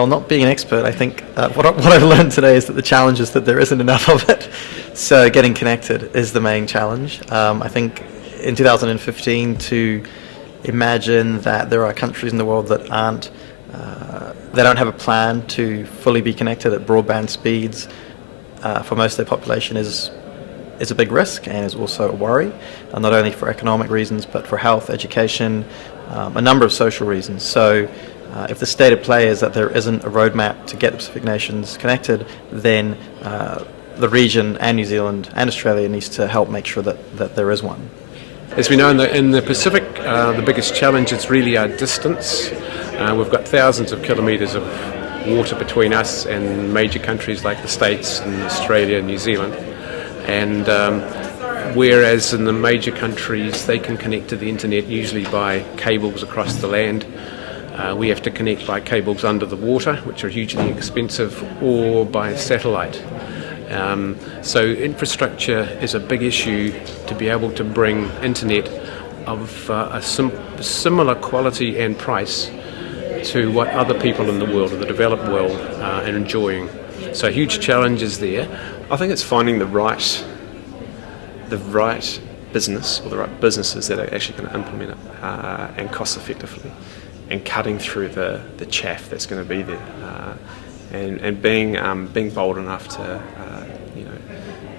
Well, not being an expert, I think what I've learned today is that the challenge is that there isn't enough of it. So getting connected is the main challenge. I think in 2015 to imagine that there are countries in the world that they don't have a plan to fully be connected at broadband speeds for most of their population is a big risk and is also a worry, not only for economic reasons but for health, education, a number of social reasons. So if the state of play is that there isn't a roadmap to get the Pacific nations connected, then the region and New Zealand and Australia needs to help make sure that there is one. As we know, in the Pacific, the biggest challenge is really our distance. We've got thousands of kilometres of water between us and major countries like the States and Australia and New Zealand. And whereas in the major countries they can connect to the internet usually by cables across the land, we have to connect by cables under the water, which are hugely expensive, or by satellite. So infrastructure is a big issue to be able to bring internet of a similar quality and price to what other people in the world, or the developed world, are enjoying. So huge challenges there. I think it's finding the right business, or the right businesses that are actually going to implement it and cost effectively, and cutting through the chaff that's going to be there, and being bold enough to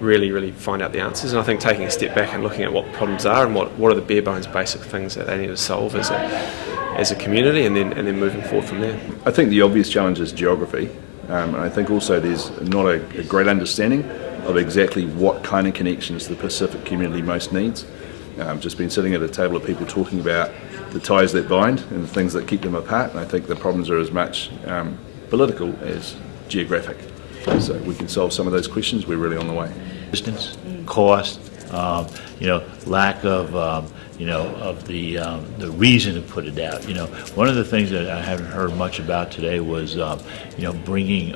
really find out the answers. And I think taking a step back and looking at what problems are and what are the bare bones basic things that they need to solve as a community, and then moving forward from there. I think the obvious challenge is geography, and I think also there's not a great understanding of exactly what kind of connections the Pacific community most needs. I've just been sitting at a table of people talking about the ties that bind and the things that keep them apart, and I think the problems are as much political as geographic. So we can solve some of those questions. We're really on the way. Distance, cost, lack of of the reason to put it out. One of the things that I haven't heard much about today was bringing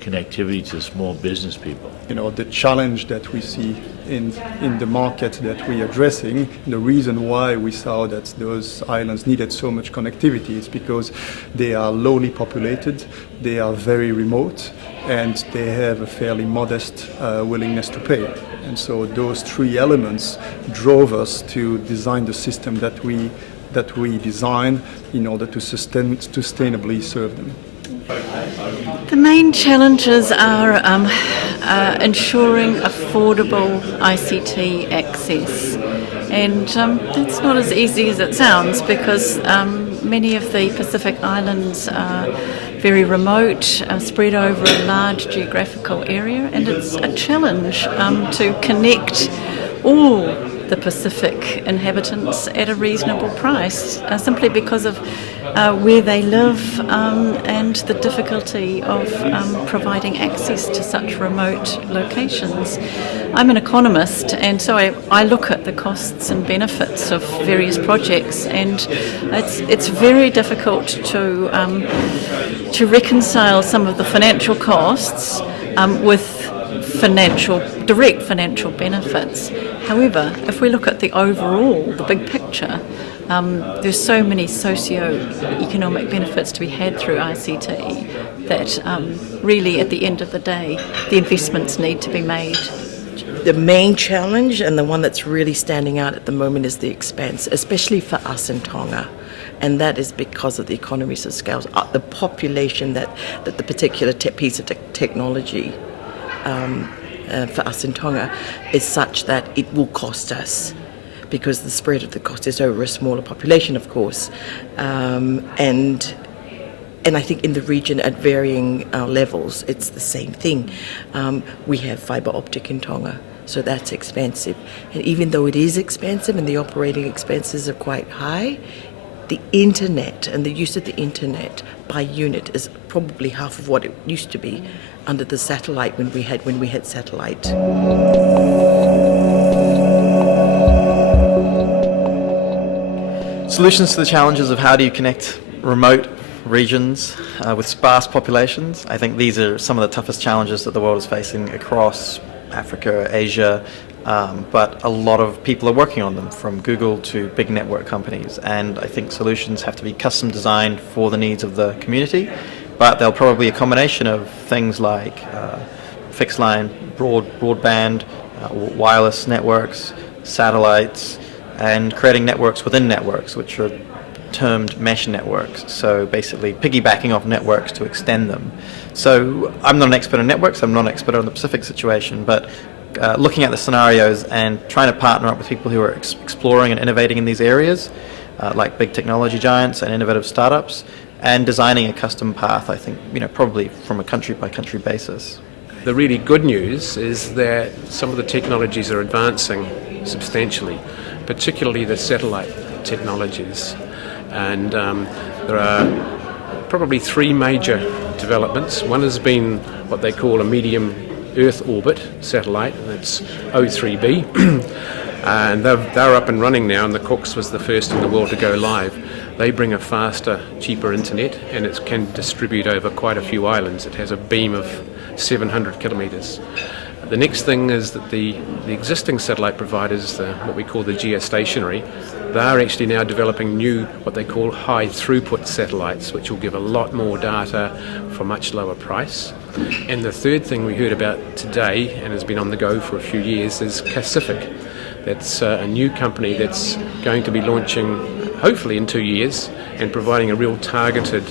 connectivity to small business people. The challenge that we see in the market that we're addressing, the reason why we saw that those islands needed so much connectivity is because they are lowly populated, they are very remote, and they have a fairly modest willingness to pay. And so those three elements drove us to design the system that we design in order to sustainably serve them. The main challenges are ensuring affordable ICT access, and that's not as easy as it sounds, because many of the Pacific Islands are very remote, spread over a large geographical area, and it's a challenge to connect all the Pacific inhabitants at a reasonable price, simply because of where they live and the difficulty of providing access to such remote locations. I'm an economist, and so I look at the costs and benefits of various projects, and it's very difficult to reconcile some of the financial costs with direct financial benefits. However, if we look at the overall, the big picture, there's so many socio-economic benefits to be had through ICT that really at the end of the day, the investments need to be made. The main challenge, and the one that's really standing out at the moment, is the expense, especially for us in Tonga. And that is because of the economies of scale. The population that the particular piece of technology for us in Tonga is such that it will cost us, because the spread of the cost is over a smaller population, of course. And I think in the region at varying levels, it's the same thing. We have fibre optic in Tonga, so that's expensive. And even though it is expensive and the operating expenses are quite high, the internet and the use of the internet by unit is probably half of what it used to be under the satellite when we had satellite. Solutions to the challenges of how do you connect remote regions with sparse populations. I think these are some of the toughest challenges that the world is facing across Africa, Asia, but a lot of people are working on them, from Google to big network companies, and I think solutions have to be custom designed for the needs of the community, but they'll probably be a combination of things like fixed line, broadband, wireless networks, satellites, and creating networks within networks, which are termed mesh networks, so basically piggybacking off networks to extend them. So I'm not an expert on networks, I'm not an expert on the Pacific situation, but looking at the scenarios and trying to partner up with people who are exploring and innovating in these areas, like big technology giants and innovative startups, and designing a custom path, I think, probably from a country by country basis. The really good news is that some of the technologies are advancing substantially, particularly the satellite technologies. And there are probably three major developments. One has been what they call a medium Earth orbit satellite, and it's O3b. And they're up and running now, and the Cooks was the first in the world to go live. They bring a faster, cheaper internet, and it can distribute over quite a few islands. It has a beam of 700 kilometres. The next thing is that the existing satellite providers, what we call the geostationary, they are actually now developing new, what they call high throughput satellites, which will give a lot more data for much lower price. And the third thing we heard about today, and has been on the go for a few years, is Pacific. That's a new company that's going to be launching, hopefully in 2 years, and providing a real targeted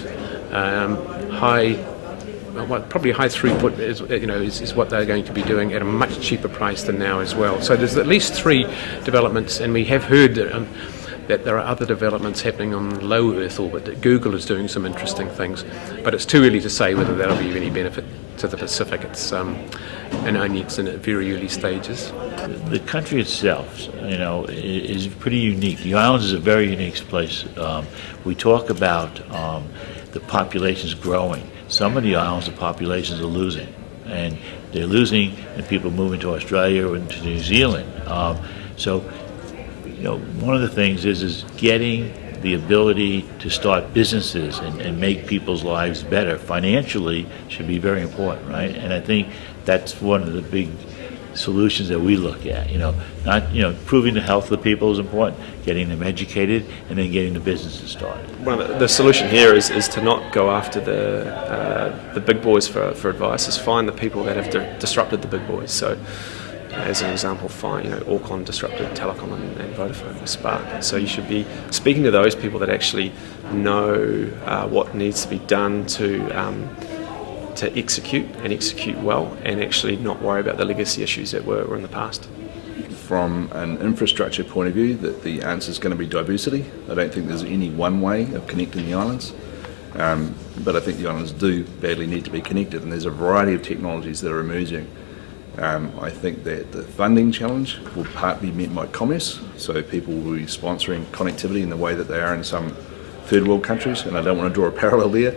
probably high throughput is what they're going to be doing at a much cheaper price than now as well. So there's at least three developments, and we have heard that there are other developments happening on low Earth orbit, that Google is doing some interesting things, but it's too early to say whether that'll be of any benefit to the Pacific. It's it's in very early stages. The country itself, is pretty unique. The islands is a very unique place. We talk about the population's growing. Some of the islands, the populations are losing, and they're losing, and people are moving to Australia or to New Zealand. One of the things is getting the ability to start businesses and make people's lives better financially should be very important, right? And I think that's one of the big solutions that we look at. Improving the health of the people is important, getting them educated, and then getting the businesses started. The solution here is to not go after the big boys for advice. Is find the people that have disrupted the big boys. So, as an example, Auckland disrupted Telecom and Vodafone with Spark. So you should be speaking to those people that actually know what needs to be done to execute and execute well, and actually not worry about the legacy issues that were in the past. From an infrastructure point of view, that the answer is going to be diversity. I don't think there's any one way of connecting the islands, but I think the islands do badly need to be connected, and there's a variety of technologies that are emerging. I think that the funding challenge will partly be met by commerce, so people will be sponsoring connectivity in the way that they are in some third world countries, and I don't want to draw a parallel there,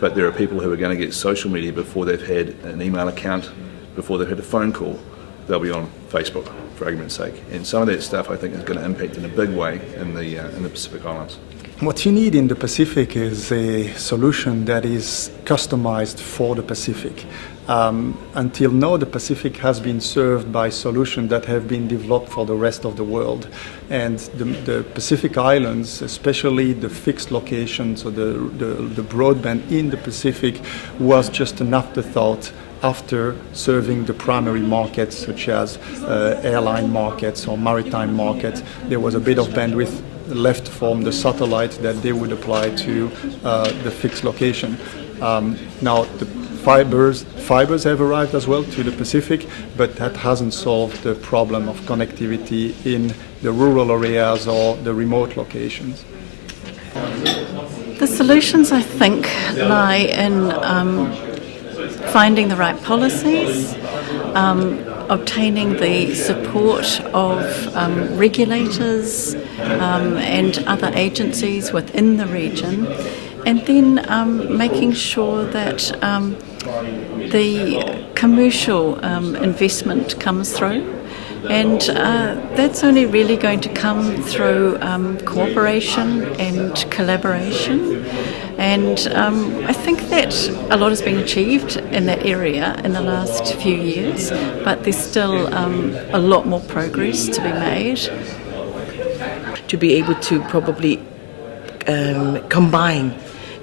but there are people who are going to get social media before they've had an email account, before they've had a phone call. They'll be on Facebook, for argument's sake, and some of that stuff I think is going to impact in a big way in the Pacific Islands. What you need in the Pacific is a solution that is customized for the Pacific. Until now, the Pacific has been served by solutions that have been developed for the rest of the world. And the Pacific Islands, especially the fixed locations or the broadband in the Pacific, was just an afterthought after serving the primary markets, such as airline markets or maritime markets. There was a bit of bandwidth left from the satellite that they would apply to the fixed location. Now, the fibers have arrived as well to the Pacific, but that hasn't solved the problem of connectivity in the rural areas or the remote locations. The solutions, I think, lie in finding the right policies, obtaining the support of regulators and other agencies within the region, and then making sure that the commercial investment comes through And that's only really going to come through cooperation and collaboration. And I think that a lot has been achieved in that area in the last few years, but there's still a lot more progress to be made. To be able to probably combine,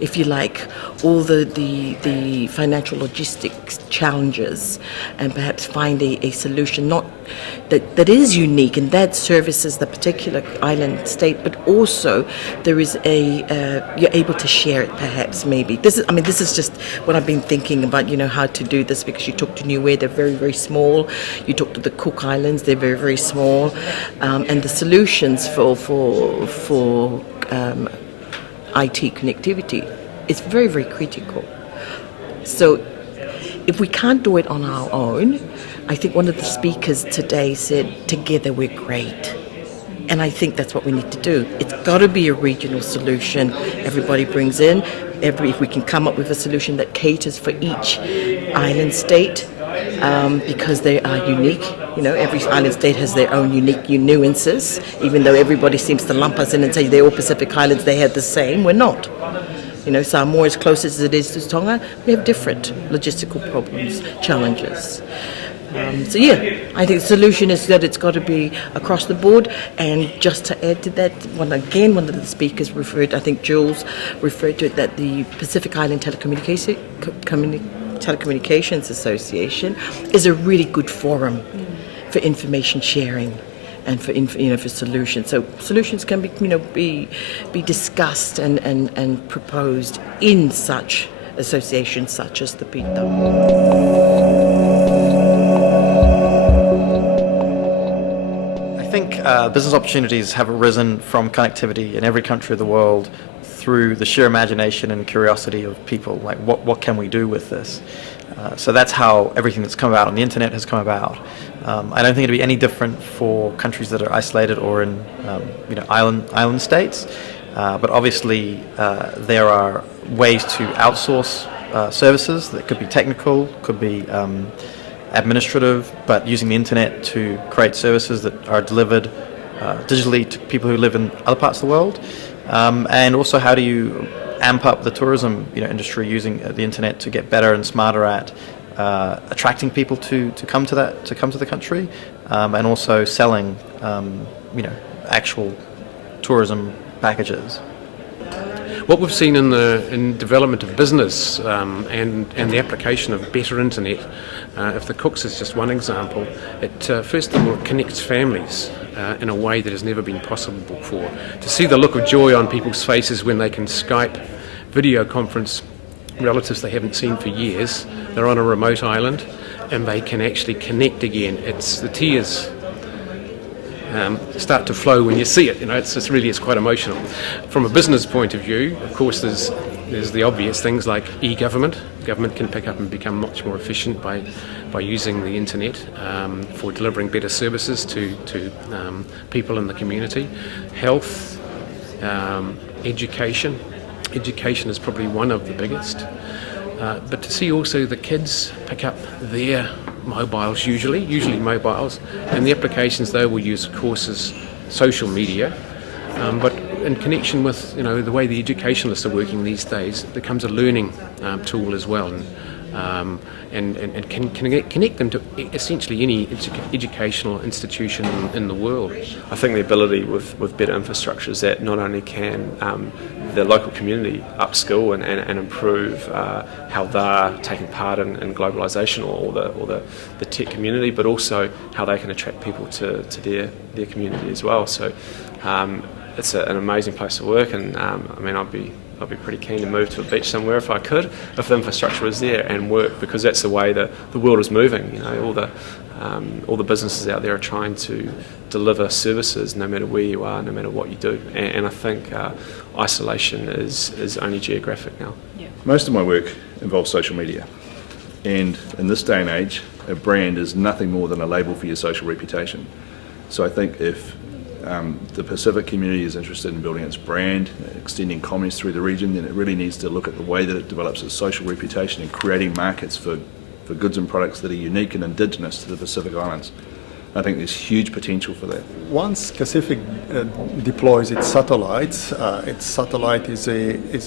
if you like, all the financial logistics challenges and perhaps find a solution not that is unique and that services the particular island state, but also there is you're able to share it perhaps maybe. This is just what I've been thinking about, how to do this, because you talk to Niue, they're very, very small. You talk to the Cook Islands, they're very, very small. And the solutions for IT connectivity is very, very critical. So if we can't do it on our own, I think one of the speakers today said, together we're great. And I think that's what we need to do. It's got to be a regional solution everybody brings in. If we can come up with a solution that caters for each island state, because they are unique. Every island state has their own unique nuances, even though everybody seems to lump us in and say they're all Pacific Islands, they have the same. We're not. Samoa, as close as it is to Tonga, we have different logistical problems, challenges. I think the solution is that it's got to be across the board. And just to add to that, one of the speakers referred, I think Jules referred to it, that the Pacific Island Telecommunications Association is a really good forum for information sharing and for solutions. So solutions can be discussed and proposed in such associations such as the PITA. I think business opportunities have arisen from connectivity in every country of the world through the sheer imagination and curiosity of people. Like, what can we do with this? So that's how everything that's come about on the internet has come about. I don't think it'd be any different for countries that are isolated or in island states. But obviously there are ways to outsource services that could be technical, could be administrative, but using the internet to create services that are delivered digitally to people who live in other parts of the world. And also, how do you amp up the tourism industry using the internet to get better and smarter at attracting people to come to the country, and also selling actual tourism packages. What we've seen in development of business and the application of better internet, if the Cooks is just one example, it first of all connects families in a way that has never been possible before. To see the look of joy on people's faces when they can Skype, video conference relatives they haven't seen for years, they're on a remote island, and they can actually connect again. It's the tears start to flow when you see it. It's quite emotional. From a business point of view, of course, there's the obvious things like e-government. Government can pick up and become much more efficient by using the internet for delivering better services to people in the community. Health, education. Education is probably one of the biggest. But to see also the kids pick up their mobiles, usually mobiles, and the applications they will use, of course, is social media, but in connection with the way the educationalists are working these days, it becomes a learning tool as well, and can connect them to essentially any educational institution in the world. I think the ability with better infrastructure is that not only can the local community upskill and improve how they're taking part in globalisation or the tech community, but also how they can attract people to their community as well. So it's an amazing place to work, and I'd be pretty keen to move to a beach somewhere if I could, if the infrastructure was there and work, because that's the way the world is moving. All the businesses out there are trying to deliver services no matter where you are, no matter what you do. And I think isolation is only geographic now. Yeah. Most of my work involves social media. And in this day and age, a brand is nothing more than a label for your social reputation. So I think if the Pacific community is interested in building its brand, extending commerce through the region, then it really needs to look at the way that it develops its social reputation and creating markets for goods and products that are unique and indigenous to the Pacific Islands. I think there's huge potential for that. Once Pacific deploys its satellites, its satellite is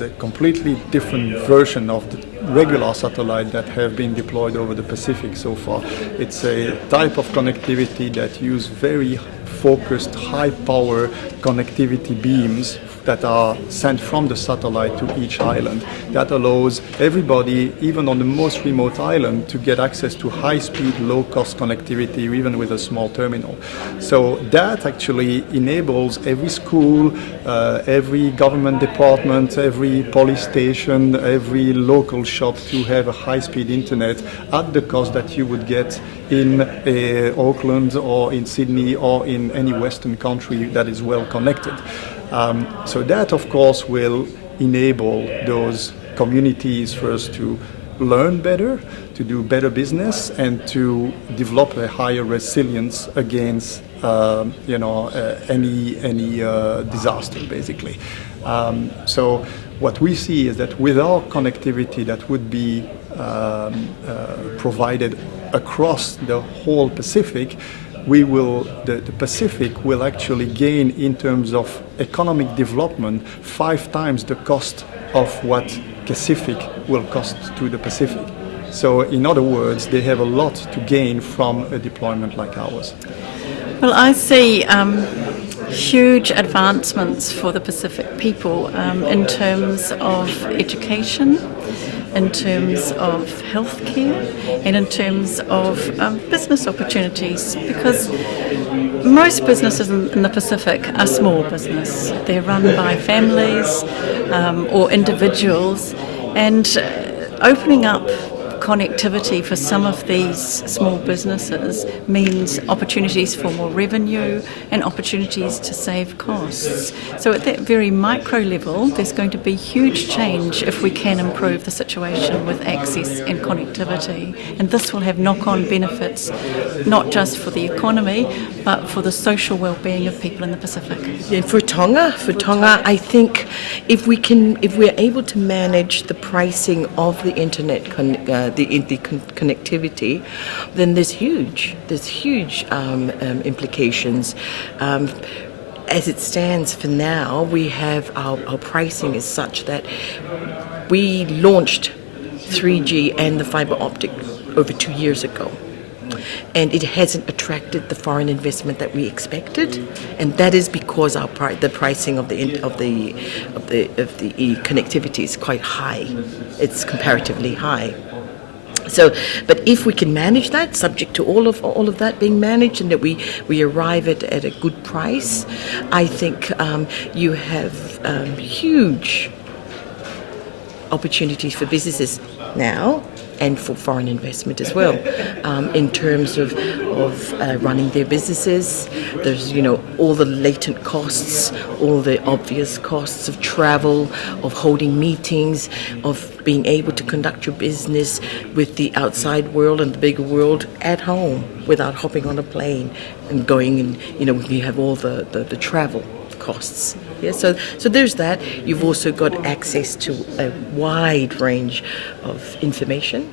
a completely different version of the regular satellite that have been deployed over the Pacific so far. It's a type of connectivity that use very focused, high-power connectivity beams that are sent from the satellite to each island. That allows everybody, even on the most remote island, to get access to high-speed, low-cost connectivity, even with a small terminal. So that actually enables every school, every government department, every police station, every local shop to have a high-speed internet at the cost that you would get in Auckland or in Sydney or in any Western country that is well connected. So that, of course, will enable those communities first to learn better, to do better business, and to develop a higher resilience against, any disaster, basically. So what we see is that without connectivity that would be provided across the whole Pacific, the Pacific will actually gain in terms of economic development 5 times the cost of what Pacific will cost to the Pacific. So in other words, they have a lot to gain from a deployment like ours. Well, I see huge advancements for the Pacific people in terms of education, in terms of healthcare, and in terms of business opportunities, because most businesses in the Pacific are small business. They're run by families or individuals, and opening up connectivity for some of these small businesses means opportunities for more revenue and opportunities to save costs. So at that very micro level, there's going to be huge change if we can improve the situation with access and connectivity. And this will have knock-on benefits, not just for the economy, but for the social well-being of people in the Pacific. Yeah, for Tonga, I think if we're able to manage the pricing of the internet connectivity, then there's huge implications. As it stands for now, we have our pricing is such that we launched 3G and the fiber optic over 2 years ago, and it hasn't attracted the foreign investment that we expected, and that is because the pricing of the connectivity is quite high. It's comparatively high. So, but if we can manage that, subject to all of that being managed, and that we arrive at a good price, I think you have huge opportunities for businesses now and for foreign investment as well, in terms of running their businesses. There's all the latent costs, all the obvious costs of travel, of holding meetings, of being able to conduct your business with the outside world and the bigger world at home without hopping on a plane and going, and you have all the travel costs. Yeah, so there's that. You've also got access to a wide range of information